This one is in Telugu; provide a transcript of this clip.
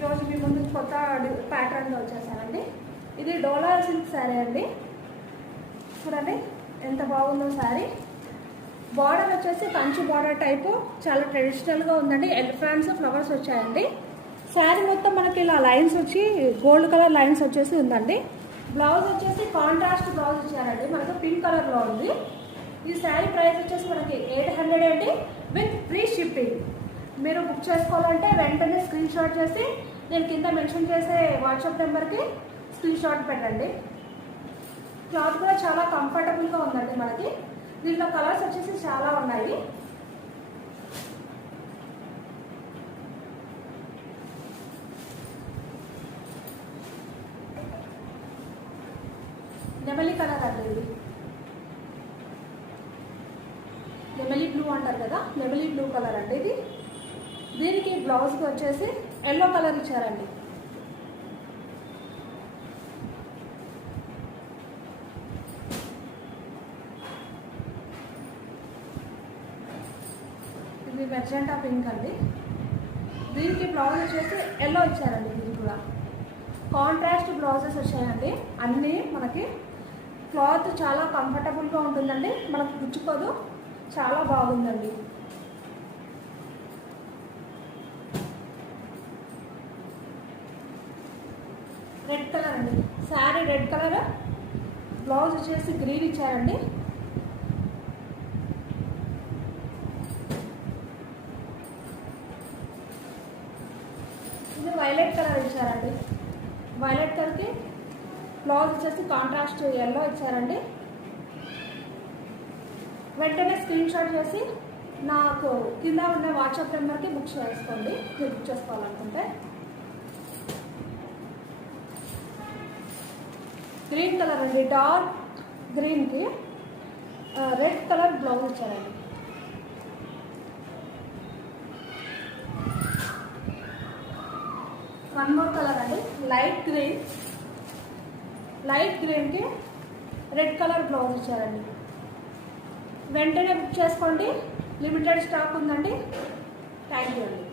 ఈరోజు మీ ముందు కొత్త ప్యాటర్న్లో వచ్చేసానండి. ఇది డోలా సిల్క్ శారీ అండి. చూడండి ఎంత బాగుందో శారీ. బార్డర్ వచ్చేసి కంచి బార్డర్ టైపు చాలా ట్రెడిషనల్గా ఉందండి. ఎలిఫెంట్స్ ఫ్లవర్స్ వచ్చాయండి. శారీ మొత్తం మనకి ఇలా లైన్స్ వచ్చి గోల్డ్ కలర్ లైన్స్ వచ్చేసి ఉందండి. బ్లౌజ్ వచ్చేసి కాంట్రాస్ట్ బ్లౌజ్ ఇచ్చారండి. మనకు పింక్ కలర్లో ఉంది. ఈ శారీ ప్రైస్ వచ్చేసి మనకి 800 అండి విత్ ఫ్రీ షిప్పింగ్. మీరు బుక్ చేసుకోవాలంటే వెంటనే స్క్రీన్ షాట్ చేసి నేను కింద మెన్షన్ చేసే వాట్సాప్ నెంబర్కి స్క్రీన్ షాట్ పెట్టండి. క్లాత్ కూడా చాలా కంఫర్టబుల్గా ఉందండి మనకి. దీంట్లో కలర్స్ వచ్చేసి చాలా ఉన్నాయి. నెమలి కలర్ అండి. ఇది నెమలి బ్లూ అంటారు కదా, నెమలి బ్లూ కలర్ అండి ఇది. దీనికి బ్లౌజ్కి వచ్చేసి ఎల్లో కలర్ ఇచ్చారండి. ఇది మెజెంటా పింక్ అండి. దీనికి బ్లౌజ్ వచ్చేసి ఎల్లో ఇచ్చారండి. దీనికి కూడా కాంట్రాస్ట్ బ్లౌజెస్ వచ్చాయండి. అన్నీ మనకి క్లాత్ చాలా కంఫర్టబుల్గా ఉంటుందండి. మనకు గుచ్చుకోదు, చాలా బాగుందండి. రెడ్ కలర్ అండి. శారీ రెడ్ కలర్, బ్లౌజ్ వచ్చేసి గ్రీన్ ఇచ్చారండి. ఇది వైలెట్ కలర్ ఇచ్చారండి. వైలెట్ కలర్కి బ్లౌజ్ వచ్చేసి కాంట్రాస్ట్ ఎల్లో ఇచ్చారండి. వెంటనే స్క్రీన్ షాట్ చేసి నాకు కింద ఉన్న వాట్సాప్ నెంబర్కి బుక్ చేసుకోండి, మీరు బుక్ చేసుకోవాలనుకుంటే. గ్రీన్ కలర్ అండి. డార్క్ గ్రీన్కి రెడ్ కలర్ బ్లౌజ్ ఇచ్చారండి. వన్ మోర్ కలర్ అండి. లైట్ గ్రీన్, లైట్ గ్రీన్కి రెడ్ కలర్ బ్లౌజ్ ఇచ్చారండి. వెంటనే బుక్ చేసుకోండి, లిమిటెడ్ స్టాక్ ఉందండి. థ్యాంక్ యూ అండి.